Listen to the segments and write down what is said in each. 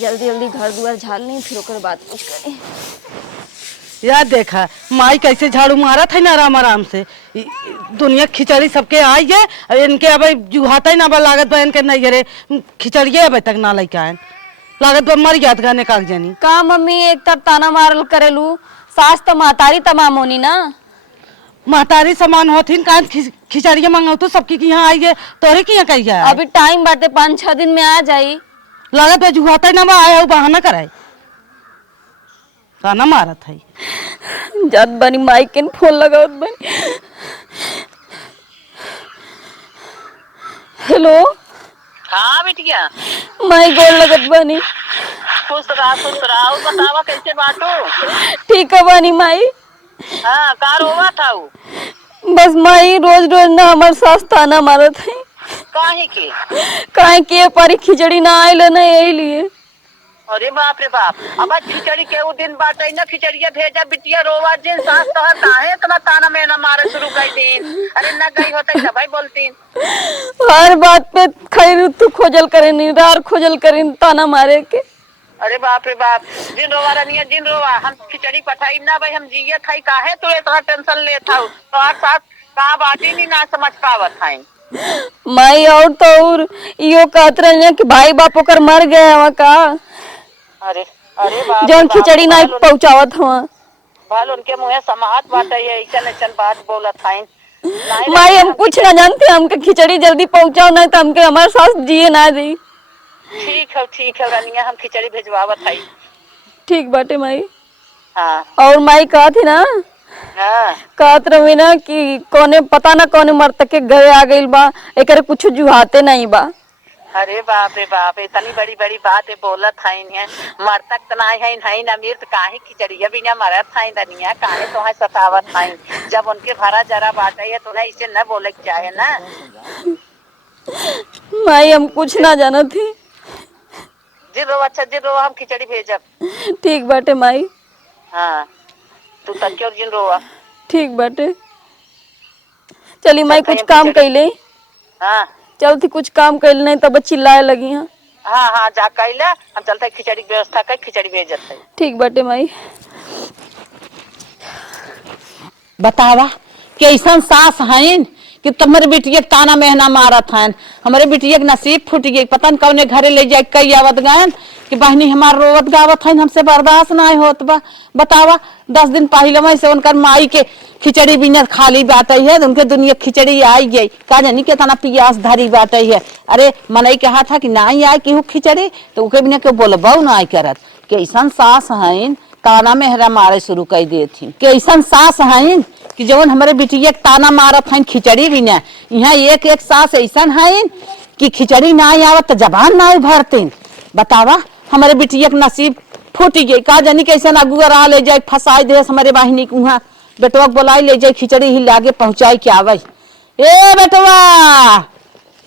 जल्दी जल्दी घर दुआर झाड़ ली फिर ओकर बाद कुछ करें। यार देखा माई कैसे झाड़ू मारा था ना आराम आराम से। दुनिया खिचड़ी सबके आई है इनके अब जुहाता ही ना बा लागत बा इनके नहीं रे खिचड़िए अभी तक ना लेके आए लागत बा मर गया गाने काग जानी का मम्मी एक तब ताना मारल करेलू सास तो महतारी तमाम होनी ना। महतारी सामान होती खिचड़िया मांगो तो सबकी यहाँ आई है तोरे की यहाँ कही जाए। अभी टाइम बाटे 5-6 दिन में आ जाई। लागत बा जुहाता ही ना बा आया बहाना कराए ताना मारा था जब बनी माइक के फोन लगावत बनी। हेलो हाँ बिटिया माई गोल लगत बनी। खुश रहा बतावा कैसे बाटू। ठीक है बनी माई। हाँ कार होगा था वो बस माई रोज रोज ना हमार सास ताना मारत है काहे के पारी खिचड़ी ना आइल ना यही लिए। अरे बाप रे बाप अब खिचड़ी के वो दिन बाटे ना खिचड़िया भेजा बिटिया रोवा दिन सास तो काहे इतना ताना में ना मारे शुरू कर दिन। अरे ना गई होता है भाई बोलती हर बात पे खैर तू खोजल करे निरार खोजल करे ताना मारे के। अरे बाप रे बाप जिन रोवा रनिया जिन रोवा हम खिचड़ी पठाई ना भाई हम जिये खाई काहे तू इतना टेंशन लेता हूँ तो हर सास कहाँ बाटी नहीं ना समझ पावत है माई और तो और यो कहत रहे कि भाई बाप ओकर मर गए हवा का। अरे अरे बाप जौन खिचड़ी ना पहुंचावत हवा भल उनके मुँह समाहत बात है ऐसन ऐसन बात बोलत है। माई हम कुछ ना जानते हमके खिचड़ी जल्दी पहुंचाओ नहीं तो हमके हमारे सास जिए ना दी। ठीक है रनिया हम खिचड़ी भेजवावत है। ठीक बाटे माई। हाँ और माई कहा थी ना हाँ कहत रही ना कि कोने पता ना कोने मर्द के घरे आ गइल बा एकरे कुछ जुहाते नहीं बा। अरे बाप रे बाप इतनी बड़ी बड़ी बात है बोलत है मरतक तो नहीं ना मृत काहे खिचड़िया भी ना मरत है दनिया काहे तो है सतावत है जब उनके भरा जरा बात है तो इसे न बोले चाहे ना। माई हम कुछ ना जाना थी। जिन रो हम खिचड़ी भेजब। ठीक बाटे माई। हाँ तू तक और जिन रोवा ठीक बाटे चली माई कुछ काम कैले। हाँ चल थी कुछ काम कैले नहीं तब चिल्लाए लगी। हाँ हाँ जा कैला हम चलते खिचड़ी की व्यवस्था कर खिचड़ी भेजत है। ठीक बाटे माई। बतावा कैसन सास हैं कि तुम्हारे बिटिया ताना मेहना मारत हैं हमारे बिटिया के नसीब फूट गई पता न कौने घरे ले जाए कई आवत गए कि बहनी हमार रोवत गावत है हमसे बर्दाश्त ना होत बा। बतावा 10 दिन पहले में से उनकर माई के खिचड़ी बिना खाली बाटे है उनके दुनिया खिचड़ी आई गई का जानी के तना पियास धरी बाटे है। अरे मनई कहा था कि ना आई कि खिचड़ी तो उके बिना के बोलबो ना आई करत कैसन सास हैं ताना मेहरा मारे शुरू कर देती कैसन सास हैं कि जवन हमारे बिटिया ताना मारत हैं खिचड़ी भी ना यहाँ एक एक सास ऐसा है कि खिचड़ी ना आवत तो जबान ना भरती। बतावा हमारे बिटिया के नसीब फूट गई का जानी कैसे अगुआ रहा ले जाए फंसाई दे हमारे बहिनी को वहाँ बेटवा बोलाई ले जाए खिचड़ी ही लागे पहुंचाई के आवे। ए बेटवा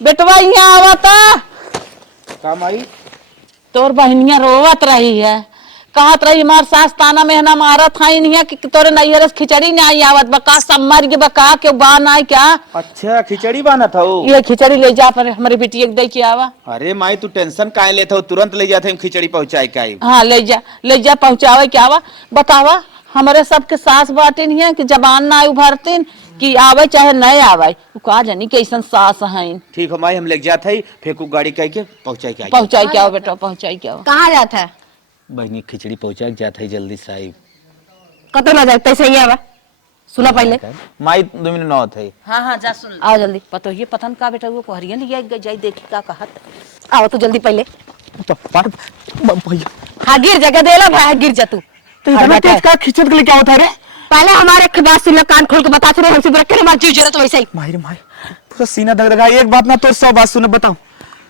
बेटवा यहाँ आवता तोर बहनिया रोवत रही है कहत रही हमार सास ताना मेहना मारत है कि तोरे नैहर खिचड़ी नहीं आवत बका सब मर गए बका के बान आई क्या। अच्छा खिचड़ी बना था वो ये खिचड़ी ले जा पर हमारे बेटी एक दे के आवा। अरे माई तू टेंशन काहे लेता हो तुरंत ले जाते हम खिचड़ी पहुंचाए के आई। हाँ ले जा पहुंचावे के आवा। बतावा हमारे सबके सास बाटे नहीं है कि जबान ना उभरतीन कि आवे चाहे नहीं आवे का जानी कैसन सास है। ठीक है माई हम ले जाते ही फेंकू गाड़ी कह के पहुंचाए के आओ बेटा पहुंचाई के आओ। कहाँ जाता है बहनी खिचड़ी पहुंचा जाता है जल्दी साहिब कतो ना जाते सही आवा सुना पहले माई 2 मिनट ना होते। हाँ हाँ जा सुन आओ जल्दी पतो ये पतन का बेटा वो कोहरिया नहीं जाई देखी का कहत आओ तू जल्दी पहले। भैया हाँ गिर जगह देला भाई गिर जा तू का खिचड़ के लिए क्या होता है रे पहले हमारे के बात सुन कान खोल के बता रहे हमसे बरकर मार जीव जरूरत वैसे ही माई रे माई पूरा सीना दग रहा एक बात ना तो 100 बात सुने बताओ।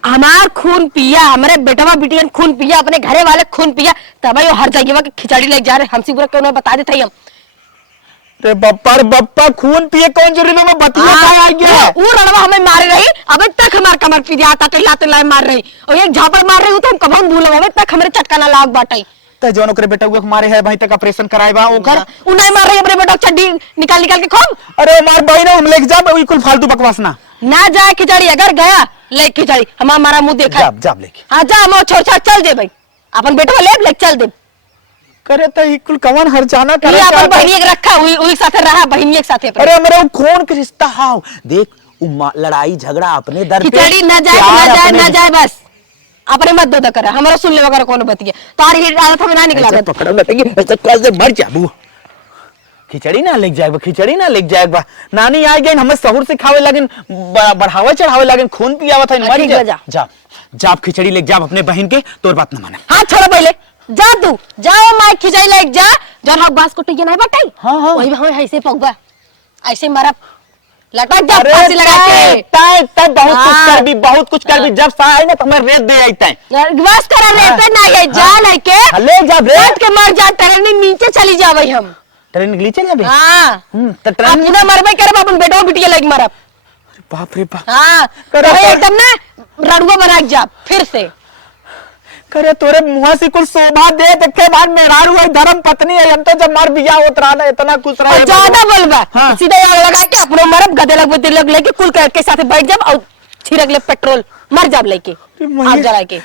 हमार खून पिया हमारे बेटवा बिटियन खून पिया अपने घरे वाले खून पिया तब हर जगह के खिचड़ी लेके जा रहे हमसे बुरा क्यों बता देते हम। रे बप्पा खून पिए कौन जरूरी में बतिया का आ गया वो रणवा हमें मारे रही अब तक हमार कमर पी जाता तो लाते लाए मार रही और एक झापड़ मार रही तो हम कभी भूल अब तक हमारे चटकाना लाग बाटे तो जोन ओकरे बेटा को मारे है भाई तक ऑपरेशन कराएबा ओकर उन्हें मार रही अपने बेटा चड्डी निकाल के खोम। अरे मार भाई ना हम लेके जा बिल्कुल फालतू बकवास ना जाए खिचड़ी अगर गया ले खिचड़ी हमारा मुंह देखा जाब लेके हाँ जा मो छोड़ चल दे भाई अपन बेटवा ले चल दे। करे तो ई कुल कवन हर जाना ये करे अपन बहनी के रखा उही साथे रहा, बहनी के साथे अपने। अरे हमरा वो खून के रिश्ता हाउ देख लड़ाई झगड़ा अपने दर पे खिचड़ी ना जाए ना जाए बस अपने मत दो कर हमारा सुन ले वगैरह कौन बतिया तारी ही आदत हमें ना निकला ऐसे पकड़ लगी ऐसे कैसे मर जाबू खिचड़ी ना लेक जाएगा खिचड़ी ना लेक जाएगा नानी आ गई हमें सहूर से खावे लगन बढ़ावे चढ़ावे लगन खून पियावत है मर जा जा जा खिचड़ी लेक जा अपने बहन के तोर बात न माने। हां छोड़ पहले जा तू जाओ माय खिचड़ी लेक जा जन हम बास को टिके नहीं बटाई हां वही हम ऐसे पकबा ऐसे मारा लटक जा फांसी लगा के तब बहुत कुछ कर भी जब सा आई ना तो मैं रेत दे आईता है बस करा रेत ना ये जा लेके ले जा रेत के मर जा ट्रेन नीचे चली जावे हम ट्रेन निकली चल जाबे हां तो ट्रेन बिना मरबे करब अपन बेटो बिटिया लेके मरब। बाप रे बाप हां करे एकदम ना रड़ुआ बना के जा फिर से करे तोरे मुंह से कुछ शोभा दे देखे बाद मेहरारू है धर्म पत्नी है हम तो जब मर बिया होत रहा ना इतना खुश रहा ज्यादा बोलबा हाँ। सीधा आग लगा के अपनो मरब गदे लगबे तिलक लेके कुल के साथ बैठ जाब और छिड़क ले पेट्रोल मर जाब लेके आग जला के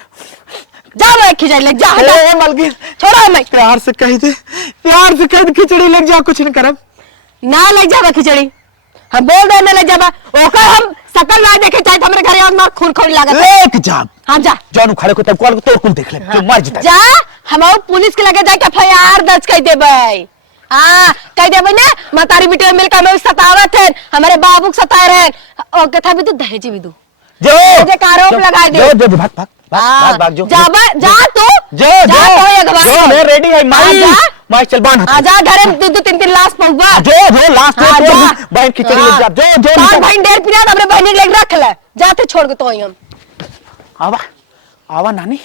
जा मैं खिचड़ी ले जा ए मलगी छोड़ा मैं प्यार से कह दे खिचड़ी लग जा कुछ नहीं करब ना ले जाबा खिचड़ी हम बोल दे ना ले जाबा ओकर हम सकल ना देखे चाहे हमरे घरे और मार खून खौरी लागत लेक जा हां जा जानू खड़े को तब कॉल तोर कुल देख ले जो मर जता जा हम पुलिस के लगे जाके एफआईआर दर्ज कर देबै। हां कह देबै ना मतारी बिटिया मिलकर हमें सतावत है हमारे बाबू को सता रहे और कथा भी तो दहेज भी दो जो मुझे आरोप लगा दे जो जो भाग जो जा जा तू जो जो मैं रेडी है माई चल बांध आजा घरे दो तीन लाश पहुंचवा जो लास्ट में बहन खिचड़ी ले जा जो तार बहन डेढ़ पिया हमरे बहनी लेके रख ले जाते छोड़ के तो हम आवा आवा नानी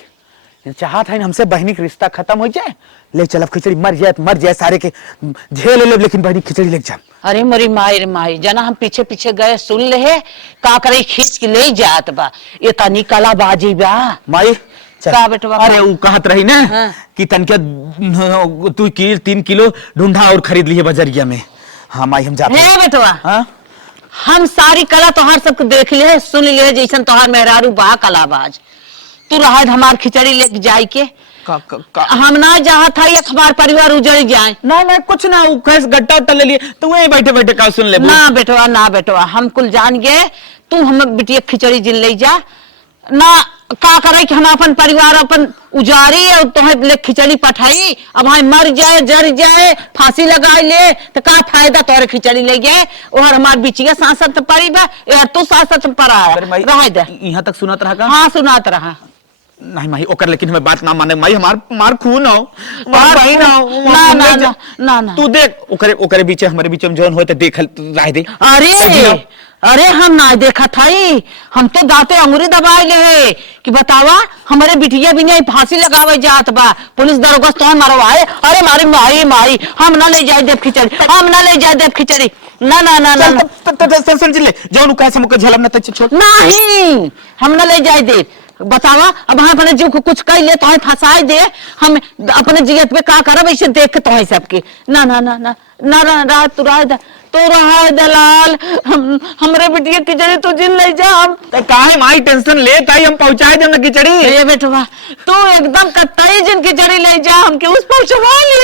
चाहत है हमसे बहनी का रिश्ता खत्म हो जाए ले चल अब खिचड़ी मर जाए सारे के झेल ले लेकिन बहनी खिचड़ी ले जा। अरे मरी माई जना हम पीछे पीछे गए सुन ले का करे खींच के ले जात बा ये तनी कला बाजी बा माई का बेटवा अरे वो कहत रही ना हाँ। कि तनके तू 3 किलो ढूंढा और खरीद लिए बजरिया में। हाँ माई हम जाते हे बेटवा हाँ हम सारी कला तोहार सबके देख ले सुन ले जैसन तोहार मेहरारू बा कलाबाज तू रहा हमार खिचड़ी लेके जाए के हम ना जहाँ था ये हमार परिवार उजड़ जाए ना कुछ ना वो कैसे गट्टा उट्टा ले लिए तू वहीं बैठे बैठे का सुन ले ना बेटवा हम कुल जान गए तू हम बिटिया खिचड़ी जिन ले जा ना का करे कि हम अपन परिवार अपन उजारी और तुम्हें ले खिचड़ी पठाई अब हम मर जाए जर जाए फांसी लगा ले तो का फायदा तोरे खिचड़ी ले गए और हमार बिटिया सांसद परी बा यार तू सांसद पर रह दे यहाँ तक सुनत रहा का हाँ सुनात रहा नहीं माही ओकर लेकिन हमें बात ना माने माही मार खून हो मार बहन हो ना तू देख ओकरे बीच हमारे बीच में जौन होए तो देख रह दे अरे हम ना देखा था हम तो दाते अंगूरी दबाए ले कि बतावा हमारे बिटिया भी नहीं फांसी लगावे जात बा पुलिस दरोगा तो मरवाए अरे मारी मारी हम ना ले जाए देव खिचड़ी ना सुन ले जौन कैसे मुके झलम ना तच छोड़ नहीं हम ना ले जाए दे बतावा अब हम अपने जीव को कुछ कह ले तो फंसाए दे हम अपने जीत पे का करब ऐसे देख के तो सबके ना तो रहा दलाल हमरे बिटिया खिचड़ी तू जिन ले जा हम तो काहे माई टेंशन ले ताई हम पहुंचाए देम ना खिचड़ी ये बेटवा तू एकदम कतई जिन खिचड़ी ले जा हमके उस पहुंचवा ले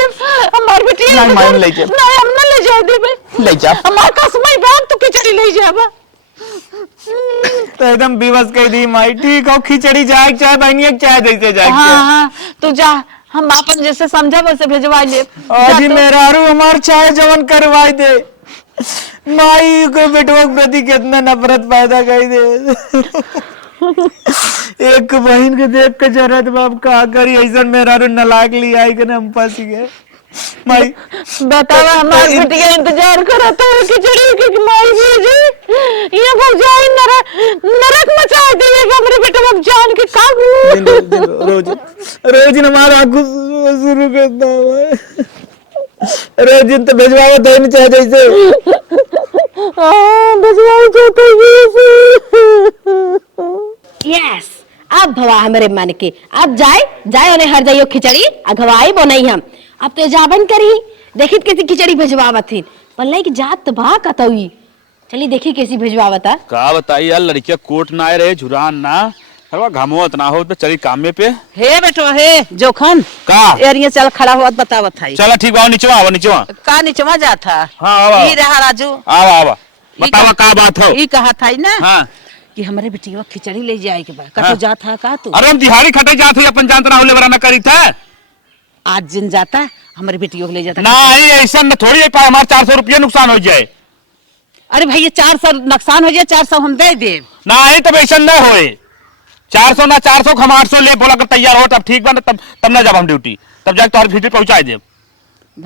हमार बिटिया नहीं माई ले जा नहीं हम ना ले जाए देबे ले जा हमार कसमई बात तू खिचड़ी ले जाबा तो एकदम बेबस कह दी माई ठीक हो खिचड़ी जाए चाहे बहनिया चाहे जैसे जाए हाँ तू जा हम अपन जैसे समझा वैसे भेजवा ले आज मेहरारू हमार चाहे जवन करवाई दे माई को बेटवा प्रति कितना नफरत पैदा कर दे एक बहन के देख के जरूरत बाप कहा करी ऐसा मेहरारू नलायक ली आई के हम फंस गए माई बतावा हमार बिटिया इंतजार करत है खिचड़ी के माई भेजे ये भग जाए नरक मचा दे हमरे बेटा अब जान के का रोज हमारा शुरू करता है रोज तो भेजवाओ तो नहीं चाहे जैसे भेजवाओ चाहते यस अब भवा हमारे मन के अब जाए उन्हें हर जाइयो खिचड़ी अगवाई बनाई हम अब तो जाबन करी देखी कैसी खिचड़ी भेजवावत थी पल्ले की जात बा कतई चली देखी कैसी भेजवावता का बताई यार लड़किया कोट ना आए रहे झुरान ना अरे घामोत ना हो तो चली काम में पे हे बेटो हे जोखन का एरिया चल खड़ा हुआ बतावत है चला ठीक बा नीचे आओ नीचे आओ का नीचवा जाता हाँ आवा ई रहा राजू आवा आवा बतावा का बात हो ई कहा था ना हाँ कि हमारे बेटिया खिचड़ी ले जाए के बाद का तो जाता है का तू अरे हम दिहाड़ी खटे जाते हैं अपन जानते राहुल बराना करी था आज दिन जाता हमारे बेटियों को ले जाता नहीं ऐसा न थोड़ी है पा हमारे 400 रुपया नुकसान हो जाए अरे भैया 400 नुकसान हो जाए 400 हम दे दे नहीं तब ऐसा न होए 400 ना 400 हम 800 ले बोला कर तैयार हो तब ठीक बा तब ना जब हम ड्यूटी तब जाके तोहर खिचड़ी पहुंचा दे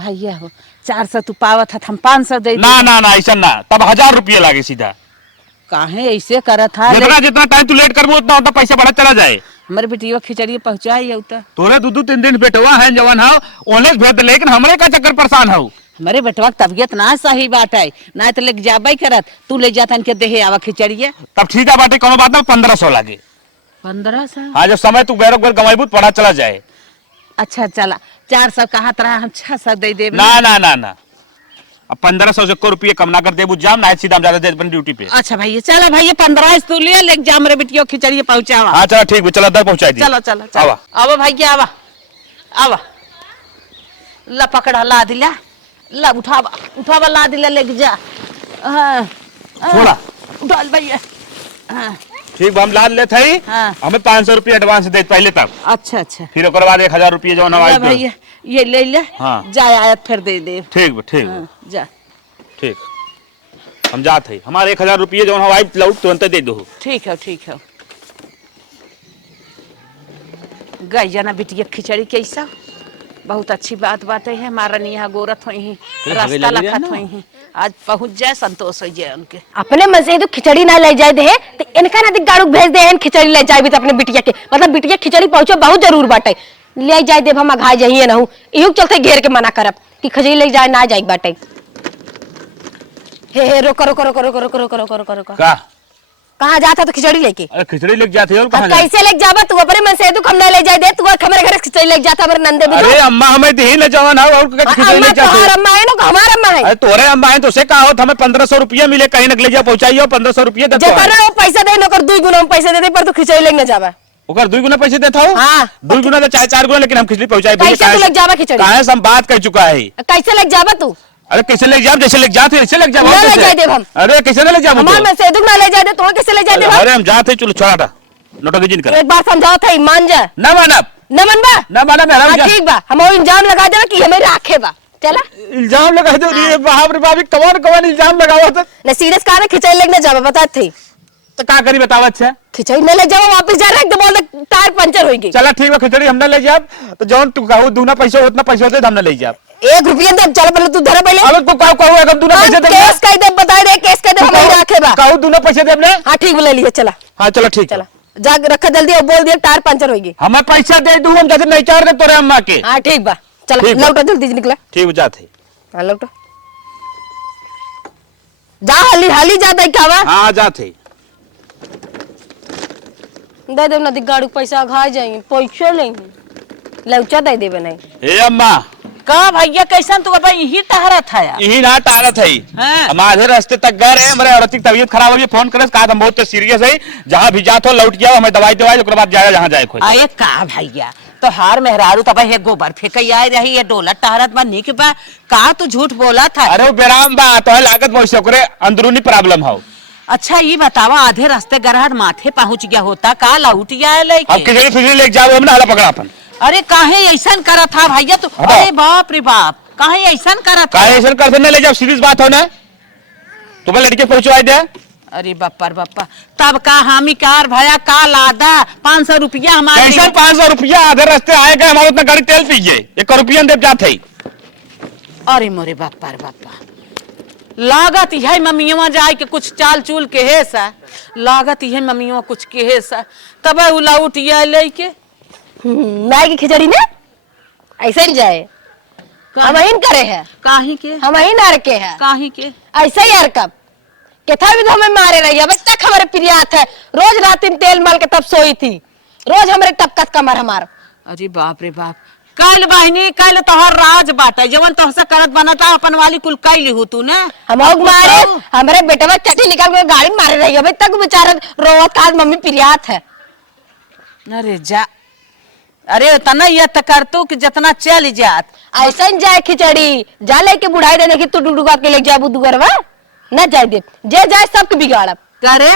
भैया हो 400 तू पावत है हम 500 दे ना ना ना ऐसा ना तब 1000 रुपया लागे सीधा काहे ऐसे करत था जितना जितना टाइम तू लेट करबो उतना उतना पैसा बढ़ा चला जाए हमारे बेटियों खिचड़ी पहुंचाई उता तोरे दो 3 दिन बेटवा है जवान हो ओने भेद लेकिन हमरे का चक्कर परेशान हो हमारे बेटवा की तबीयत ना सही बात है ना तो लेके जाबे करत तू ले जाता इनके देहे आवा खिचड़िए तब ठीक है बाटे कोनो बात ना 1500 लागे 1500 हाँ जब समय तू गैर गैर गवाईबूत पढ़ा चला जाए अच्छा चला 400 कहा तरह हम 600 दे दे ना ना ना ना अब 1500 से को रुपये कम ना कर दे बुझ जाम ना सीधा हम ज्यादा दे अपन ड्यूटी पे अच्छा भैया चलो भैया 15 तू ले लेके जा हमारे बेटियों खिचड़ी पहुंचावा हाँ चलो ठीक है चलो दर पहुंचा दी चलो चलो चलो आवा आवा भैया आवा आवा ला पकड़ा ला दिला ला उठावा उठावा ला दिला लेके जा हाँ छोड़ा उठा भैया हाँ ठीक बा हम लाद ले थई हाँ। हमें 500 रुपया एडवांस दे पहले तक अच्छा अच्छा फिर ओकर बाद 1000 रुपया जो ले नवाई भैया ये ले ले हाँ। जाए आयत फिर दे दे ठीक बा ठीक बा, हाँ, जा ठीक हम जात है हमारे 1000 रुपया जो हवाई लौट तुरंत दे दो ठीक है गई जाना बिटिया खिचड़ी कैसा बहुत अच्छी बात है हमारा यहाँ गोरत हुई है रास्ता लखत हुई है आज पहुंच जाए संतोष हो जाए उनके अपने मन से तो खिचड़ी ना ले जाए दे तो इनका ना गाड़ू भेज दे खिचड़ी ले जाए भी तो अपने बिटिया के मतलब बिटिया खिचड़ी पहुंचे बहुत जरूर बाटे ले जाए देव हम घाय जाइए ना हूँ इहू चलते घेर के मना करब कि खिचड़ी ले जाए ना जाए बाटे हे रोको रोको रोको रोको रोको रोको रोको रोको रोको का कहाँ जाता तो खिचड़ी लेके अरे खिचड़ी लेके जाते हो और अब कहां जाते कैसे लेके जाबा तू अपने मन से तू हमने ले जाए दे तू हमारे घर खिचड़ी लेके जाता हमारे नंदे भी अरे अम्मा हमें दे ले जवान और खिचड़ी ले जाते हमारा अम्मा है ना हमारा अम्मा है अरे तोरे अम्मा है तो से कहा हो हमें 1500 रुपया मिले कहीं न ले जा पहुंचाइयो 1500 रुपया दे जे कर वो पैसा दे नकर 2 गुना में पैसा दे दे पर तू खिचड़ी लेके ना जाबा ओकर 2 गुना पैसे देता हूं हाँ। 2 गुना तो चाहे 4 गुना लेकिन हम खिचड़ी पहुंचाए कैसे तू लेके जाबा खिचड़ी काहे से हम बात कर चुका है कैसे लेके जाबा तू अरे कैसे ले जाब जैसे ले जाते ऐसे ले जाब ना ले जाए देव हम अरे कैसे ना ले जाब हमार में से दुख ना ले जाए दे तो कैसे ले जाए देव अरे हम जाते चलो छोड़ा नोटो जिन कर एक बार समझाओ था मान जा ना मानब न मनबा ना मानब मेरा हाँ, ठीक बा हम इल्जाम लगा देना कि हमें राखे बा चला इल्जाम लगा दो ये बाप रे बाप कौन कौन इल्जाम लगावा था न सीरियस कहा खिचड़ी लेके ना जाबा बता थे तो का करी बतावा अच्छा खिचड़ी न ले जाओ वापस जा रहा एकदम बोल टायर पंचर होगी चला ठीक है खिचड़ी हमने ले जाब तो जौन तू कहू दूना पैसा उतना पैसा दे हमने ले जाब 1 रुपया दे चल पहले तू धरा पहले अबे तू कहू अगर दूना पैसे दे केस कह दे बता दे केस कह दे हमें राखे बा कहू दूना पैसे दे हमने हाँ ठीक बोले लिए चला हां चलो ठीक चला जा रखा जल्दी और बोल दिया टायर पंचर होगी हमें पैसा दे दूं हम जैसे नहीं चाह रहे तोरे अम्मा के हाँ ठीक बा चला ठीक बा। लौटा जल्दी निकला ठीक जाते हाँ लौटा जा हाली हाली जा दे कावा हां जाते दे दे ना गाड़ी पैसा घा जाएंगे पैसा लेंगे लौचा दे देबे नहीं ए अम्मा का भैया कैसन तू अपन यही टहरा था यार यही ना तारत है हाँ। हम आधे रास्ते तक गए रहे हमारे औरत की तबीयत खराब हो गई फोन करे कहा हम बहुत सीरियस है जहाँ भी जात हो लौट गया हमें दवाई दवाई उसके बाद जाएगा जहाँ जाए खोज आये का भैया तो हार मेहरारू तब है गोबर फेंकई आई रही है डोला टहरत बा निक बा का तू झूठ बोला था अरे वो बेराम बा तो है लागत बहुत ओकरे अंदरूनी प्रॉब्लम हो अच्छा ये बतावा आधे रास्ते गरहर माथे पहुंच गया होता का लौट गया अब लेके खिचड़ी फिचड़ी लेके जाओ हमने हाला पकड़ा अपन अरे काहे ऐसन करा था भैया तू हटाओ। अरे बाप रे बाप काहे ऐसन करा था काहे ऐसा कर देने ले जाओ सीरियस बात हो ना तुम्हें लड़के पहुंचवाई दे अरे बापा रे बापा तब का हामी कार भया का लादा 500 रुपया हमारे कैसे 500 रुपया आधे रास्ते आएगा हमारे उतना गाड़ी तेल पीजिए 1 रुपया देव जाते ही अरे मोरे बापा रे बापा लागत है मम्मियों जाए के कुछ चाल चूल के है सा लागत है मम्मियों कुछ के है सा तब उला उठिया लेके माय की खिचड़ी में ऐसे ही जाए हम इन करे है काहे के हम ही नार के है काहे के ऐसे ही यार कब केथा भी तो हमें मारे रही है अब तक हमारे प्रियात है रोज रात दिन तेल मल के तब सोई थी रोज हमारे टपकत कमर हमार अरे बाप रे बाप कल बहनी कल तोहर राज बाटे जवन तोहसे करत बनता अपन वाली कुल कैली हो तू ने हम मारे हमारे बेटा चटी निकाल के गाड़ी मारे रही है अब तक बेचारा रोवत का मम्मी प्रियात है अरे जा, अरे इतना ये तो कर तू कि जितना चल जात। ऐसा न जाए खिचड़ी जा लेके बुढ़ाई देने की तू डुडुगा के ले जाए बुदुगरवा न जाए दे जे जाए सबके बिगाड़ब। करे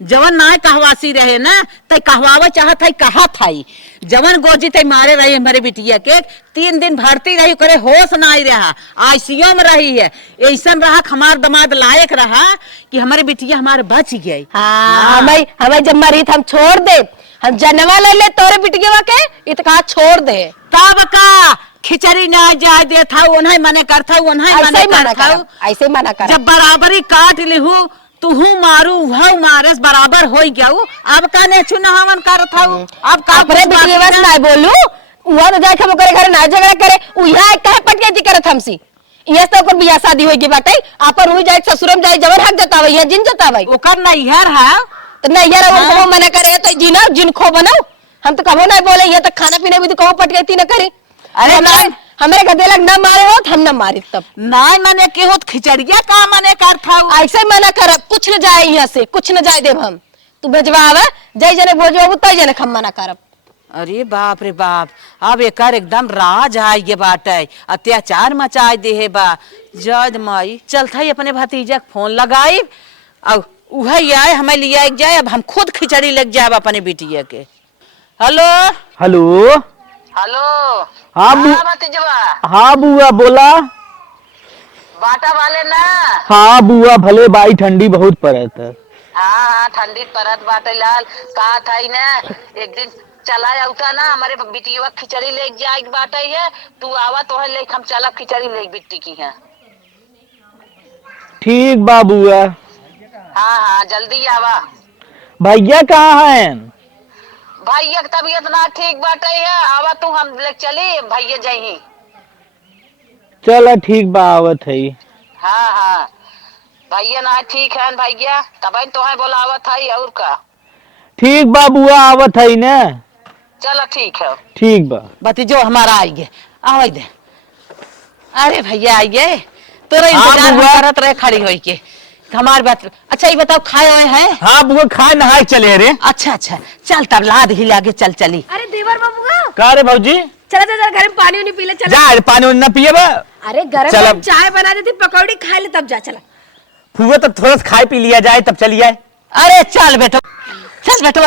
जवन ना कहवासी रहे ना तय कहवावा चाहत है कहा थाई जवन गोजी तय मारे रही हमारे बिटिया के 3 दिन भरती रही करे होश ना आई रहा आईसीयू में रही है ऐसा रहा हमार दमाद लायक रहा कि हमारे बिटिया हमारे बच गई। हाँ हमें जब मरी हम छोड़ दे हम जनवा ले ले तोरे बिटिया के इत कहा छोड़ दे तब का खिचड़ी ना जाए दे था उन्हें मने करता उन्हें मने करता ऐसे मना कर जब बराबरी काट लिहू तू मारू वह मारेस बराबर हो गया अब का ने चुनावन कर था अब का अपने बिटिया बस ना बोलू वहां तो जाए हम करे घर ना झगड़ा करे उ यहां कहे पटिया जी करत हमसी ये तो ओकर बियाह शादी होई बाटे अपन हुई जाए ससुरम जाए जबर हक जतावे या जिन जतावे ओकर नैहर है तो नैहर वो मना करे तो जिना जिन खो बनाओ हम तो कहो ना बोले ये तो खाना पीना भी तो कहो पट गई न करे। अरे हमारे गदेलक न मारे हो हम न मारे तब नहीं मने के होत खिचड़िया का मने कर था ऐसे मना कर कुछ न जाए यहाँ से कुछ न जाए देव हम तू भेजवावे जय जने भोजवा तय जने हम मना करब। अरे बाप रे बाप अब एकर एकदम राज आए ये बाटे अत्याचार मचाए दे है बा जद माई चलता ही अपने भतीजा फोन लगाई अब वही आए हमें लिया जाए अब हम खुद खिचड़ी लग जाए अपने बिटिया के। हेलो हेलो हेलो हाँ भतीजवा हाँ बुआ बोला। बाटा वाले ना। हाँ बुआ भले बाई ठंडी बहुत पड़त है। हाँ ठंडी परत बाटे लाल कहा था ही ना एक दिन चला जाऊता ना हमारे बिटिया खिचड़ी ले जाए बाटे है तू आवा तो है ले हम चला खिचड़ी ले बिट्टी की है। ठीक बा बुआ। हाँ हाँ जल्दी आवा। भैया कहाँ हैं? भैया की तबीयत ना ठीक बाटे है आवा तू हम ले चली भैया जाही। चलो ठीक बा आवत है। हाँ हाँ भैया ना ठीक है भैया तब तो है बोलावत है और का। ठीक बा बुआ आवत है ना। चलो ठीक है। ठीक बा भतीजो हमारा आई गए आवे दे। अरे भैया आई गए तोरा इंतजार करत रहे खड़ी होई के हमार बात। अच्छा ये बताओ खाए हुए हैं? हाँ बुआ खाए नहाए चले रे। अच्छा अच्छा चल तब लाद ही लागे चल चली। अरे देवर बाबूगा का रे भौजी चला चला घर में पानी नहीं पी ले चला जा पानी न पिए बा। अरे गरम चाय बना देती पकौड़ी खा ले तब जा चला फुआ तब थोड़ा सा खाए पी लिया जाए तब चली जाए। अरे चल बेटो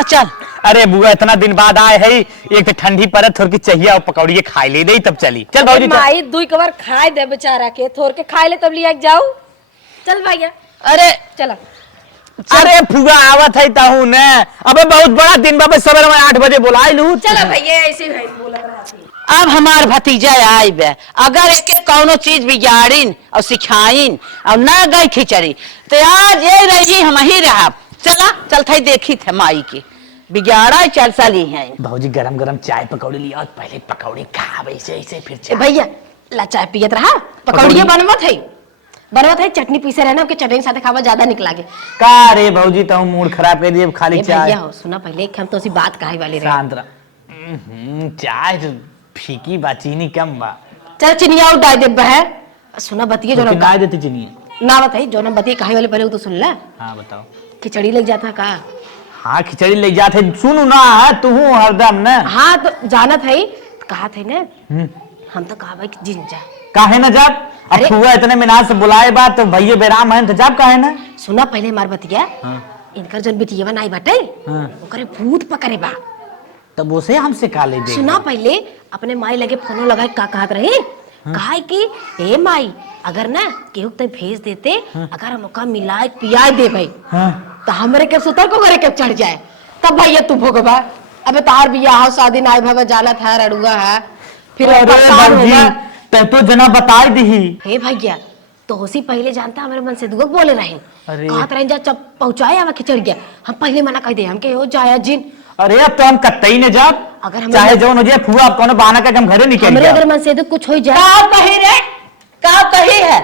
चल। अरे बुआ इतना दिन बाद आए है एक तो ठंडी परत थोड़ी चाहिए और पकौड़ी खाई ले दे तब चली। चल भौजी माई दुई कवर खाए दे बेचारा के थोड़ के खाए ले तब लिया जाओ। चल भैया अरे चला। अरे फुआ आवत है ताहू ने अबे बहुत बड़ा दिन बाबा सवेरे में 8 बजे बुलाई लू। चला भैया ऐसे भाई बोला रहा अब हमार भतीजा आई बे अगर एक कौनो चीज बिगाड़ीन और सिखाइन और ना गई खिचड़ी तो आज ये रही हम ही रहा। चला चलता ही देखी थे माई की बिगाड़ा चल चली है। भौजी गरम गरम चाय पकौड़ी लिया पहले पकौड़ी खा ऐसे फिर भैया ला चाय पियत रहा पकौड़िया बनवत है चटनी पीसे रहना के चटनी साथे खावा ज्यादा निक लागे। का रे भौजी तो मूड खराब कर दिए खाली चाय। भैया हो सुना पहले हम तो सी बात कहे वाली रहे। शांत चाय तो फीकी बा चीनी कम बा। चल चिनिया उठाई दे बहर सुना बतिए जो ना देती चीनी ना बताई जो ना बतिए कहे वाले पहले तो सुन ले। हाँ बताओ खिचड़ी लग जाता का। हाँ खिचड़ी ले जाते सुनू ना तू हरदम ना। हाँ तो जाना था कहा थे ना हम तो कहा भाई जिन जा काहे ना जब अब फुआ इतने मिनाज से बुलाए बात तो भैया बेराम है तो जब काहे ना। सुना पहले मार बतिया इनकर जन बिटिया नाई बाटे ओकरे भूत पकड़े बा तब उसे हमसे का ले दे। सुना पहले अपने माई लगे फोनो लगाए का कहत रहे कहा कि ए माई अगर ना केहू ते भेज देते अगर हम का मिलाए पियाए दे भाई तो हमरे के सुतर को करे के चढ़ जाए तब भैया तू भोगबा। अबे तार बियाह शादी नाई भाई जाना था रड़ुआ है फिर तो जना बता दी। हे भैया तो होसी पहले जानता हमारे मन से दुगो बोले रहे कहत रहे जब पहुंचाए हमें खिचड़ गया हम पहले मना कर दे हम के हो जाया जिन। अरे अब तो हम कतई ने जब अगर हम चाहे जो हो जाए फुआ आप कौन बहाना करके हम घरे निकल हमरे अगर मन से कुछ हो जाए का कही रे का कही है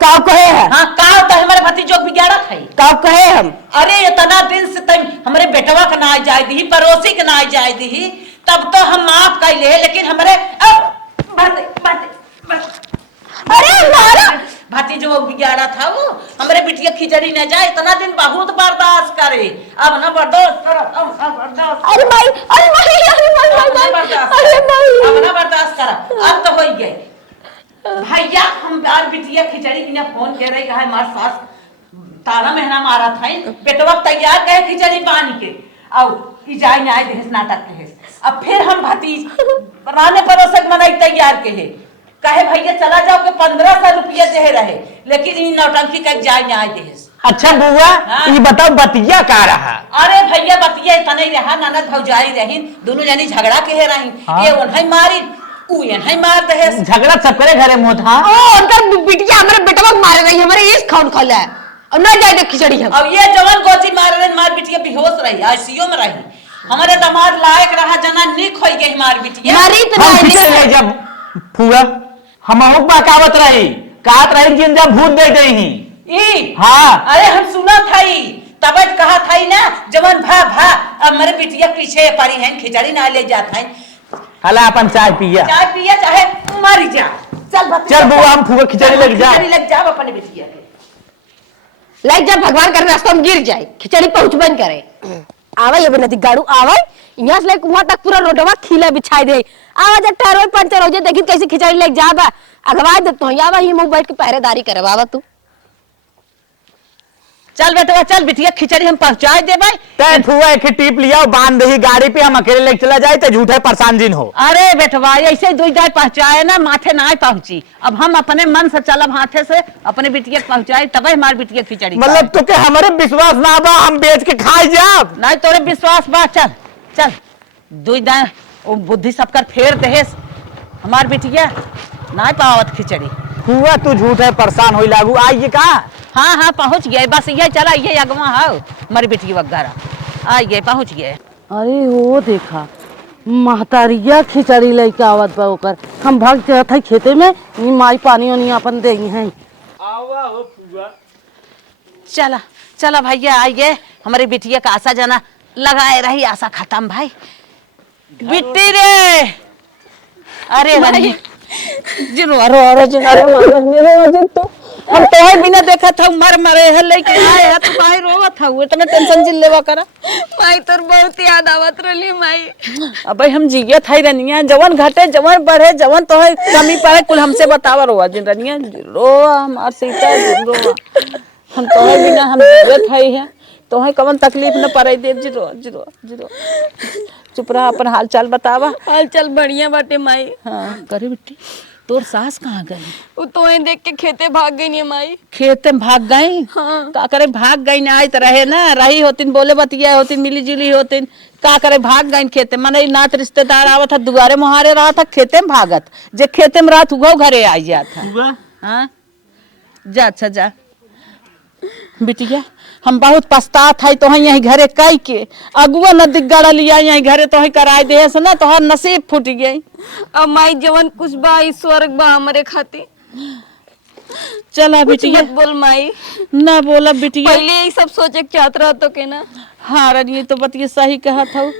का कहे है। हाँ का तो हमारे भतीजो बिगाड़ा था का कहे हम। अरे इतना दिन से तुम हमारे बेटवा का ना जाए दी पड़ोसी के ना जाए दी तब तो हम माफ कर ले लेकिन हमारे अरे मारा भतीजो बिगाड़ा था वो हमारे बिटिया खिचड़ी न जाए इतना दिन बहुत बर्दाश्त करे। अब ना बर्दाश्त कर, अब ना बर्दाश्त अरे माई, अरे माई, अरे माई, अब ना माई, बर्दाश्त अरे कर, माई। अब ना बर्दाश्त कर। अब तो हो गए भैया, हम आज बिटिया खिचड़ी बिना फोन कह रही है, हमारे सास ताना महीना मारा था बेटवा तैयार कहे खिचड़ी पानी के और जाए ना आए देश नाटक के। अब फिर हम भतीज राने परोसक मनाई तैयार के है कहे भैया चला जाओ के 1500 रुपया दे रहे, लेकिन इन नौटंकी कह जाए ना आए देश। अच्छा बुआ, हाँ। ये बताओ बतिया का रहा? अरे भैया बतिया इतना ही रहा, ननद भौजाई रही दोनों जनी झगड़ा के रही। हाँ। ये उन्हें मारी ऊ इन्हें मार दे। झगड़ा सबके घरे में होता। ओ उनकर बिटिया हमारे बेटवा को मार रही, हमारे इस खान खोला है और ना जाए दे खिचड़ी हम। अब ये जवान गोची मार रहे, मार बिटिया बेहोश रही, आईसीयू में रही। हमारे दामाद लायक रहा, जना निक हो गई मार बिटिया। मारी तो हम नहीं खिचड़ी ले जब फुआ हम बकावत रही, कहत रही कि जब भूत दे गई ही। ई हाँ। अरे हम सुना था तब कहा था ना जवान भा भा अब मेरे बिटिया पीछे पड़ी है, खिचड़ी ना ले जाता है। हला अपन चाय पिया, चाय पिया चाहे मर जा। चल बुआ हम फुआ खिचड़ी लग जा। खिचड़ी लग जाओ अपने बिटिया के। लाइक जब भगवान कर रास्ता में गिर जाए खिचड़ी पहुंच बन करे आवा ये नदी गाड़ू आवा यहाँ से लेके वहां तक पूरा रोडवा खीला बिछाई दे। आवा जब टायर पंचर हो जाए देखी कैसे खिचड़ी लेके जाबा अगवा दे तो आवा ही मुंह बैठ के पहरेदारी करवावा तू। चल बेटा चल बिटिया खिचड़ी हम पहुंचाए दे भाई। ते फुआ एक टिप लिया बांध दही गाड़ी पे, हम अकेले लेके चला जाए तो झूठे परेशान जिन हो। अरे बेटवा ऐसे दो जाए पहुंचाए ना माथे ना पहुंची। अब हम अपने मन से चलब हाथे से अपने बिटिया पहुंचाए तब हमारी बिटिया खिचड़ी मतलब तो के हमारे विश्वास ना बा हम बेच के खाए जाब? नहीं तोरे विश्वास बा। चल चल दो दाए वो बुद्धि सबकर फेर देस हमार बिटिया ना पावत खिचड़ी। फुआ तू झूठे परेशान हो लागू आइए का? हाँ हाँ पहुंच गए बस ये चला ये अगवा हो हमारी बेटी वगैरह आ गए पहुंच गए। अरे वो देखा महतारिया खिचड़ी लेके आवत बा ओकर, हम भाग जात है खेते में नी माई पानी ओनी अपन देई हैं। आवा हो फुआ। चला चला भैया आइए हमारी बिटिया का आशा जाना लगाए रही, आशा खत्म भाई। बिट्टी रे अरे भाई जिनो रो रो जिनो रो तो हम तो है बिना देखा था मर मरे है लेके आए है तो भाई रोवा था वो इतना टेंशन जिल लेवा करा। माई तोर बहुत याद आवत रही माई। अब हम जिगे था रनिया जवन घटे जवन बढ़े जवन तो है कमी पड़े कुल हमसे बतावा रोवा जिन रनिया रोवा हमार सीता रोवा हम तो है बिना हम जिगे था है तो है कवन तकलीफ न पड़े दे जिरो जिरो जिरो चुप रहा अपन हाल चाल बतावा। हाल चाल बढ़िया बाटे माई। हाँ करे बेटी तोर सास कहाँ गई? वो तो देख के खेते भाग गई नहीं माई। खेत में भाग गई? हाँ। का करे भाग गई ना आयत रहे ना रही होतिन बोले बतिया होतिन मिली जुली होतिन का करे भाग गई खेते मने नात रिश्तेदार आवत था दुआरे मुहारे रहा था खेते में भागत जे खेते में रात हुआ घरे आई जाता। हाँ जा अच्छा जा बिटिया हम बहुत पछतात है तो यही घरे कई के अगुआ न दिग्गड़ लिया यही घरे तो कराए दे से ना तोहर नसीब फूट गई। अब माई जवन कुछ बा स्वर्ग बा हमारे खातिर। चला बिटिया मत बोल माई। ना बोला बिटिया पहले यही सब सोचे के चाहत रहा तो के ना। हाँ रनिए तो बतिया सही कहा था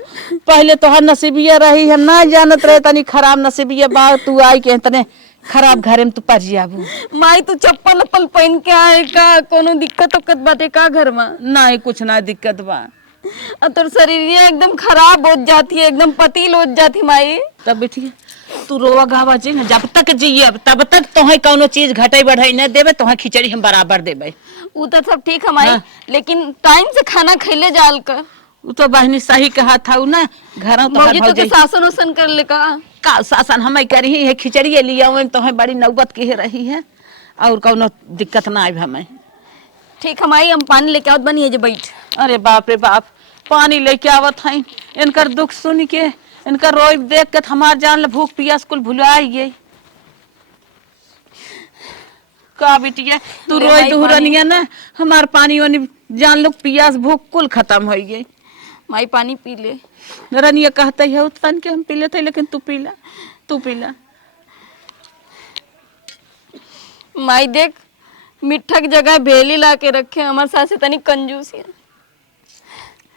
पहले तो हर नसीबिया रही हम ना जानत रहे तनी खराब नसीबिया बा तू आई के तने खराब घरे में तू पड़ जाबू। माई तू चप्पल अप्पल पहन के आए का कोनो दिक्कत उक्कत बाटे का घर में? नहीं कुछ ना दिक्कत बा। अब तोर शरीर एकदम खराब हो जाती है एकदम पतील हो जाती माई। तब बिटिया तू रोवा गावा जी ना जब तक जिये तब तक तोहे कौनो चीज घटे बढ़ाई न देबे तोहे खिचड़ी हम बराबर देबे। वो तो सब ठीक है माई। हाँ। लेकिन टाइम से खाना खैले जाल कर। वो तो बहनी सही कहा था ना घर तो के शासन उसन कर ले का शासन हम करी है खिचड़ी लिया तो है बड़ी नौबत की रही है और कौनो दिक्कत ना आई हमें। ठीक है माई हम पानी लेके आवत बनी है जो बैठ। अरे बाप रे बाप पानी लेके आवत है इनकर दुख सुन के इनकर रोई देख के हमार जान भूख पियास कुल भुला गई का बिटिया तू रोई दुहरनिया ना हमार पानी वानी जान लोग पियास भूख कुल खत्म हो गई। माई पानी पी ले। रनिया कहते है तन के हम पी लेते लेकिन तू पीला तू पीला। माई देख मिठा की जगह भेली ला के रखे हमारे साथ से तनी कंजूसी है।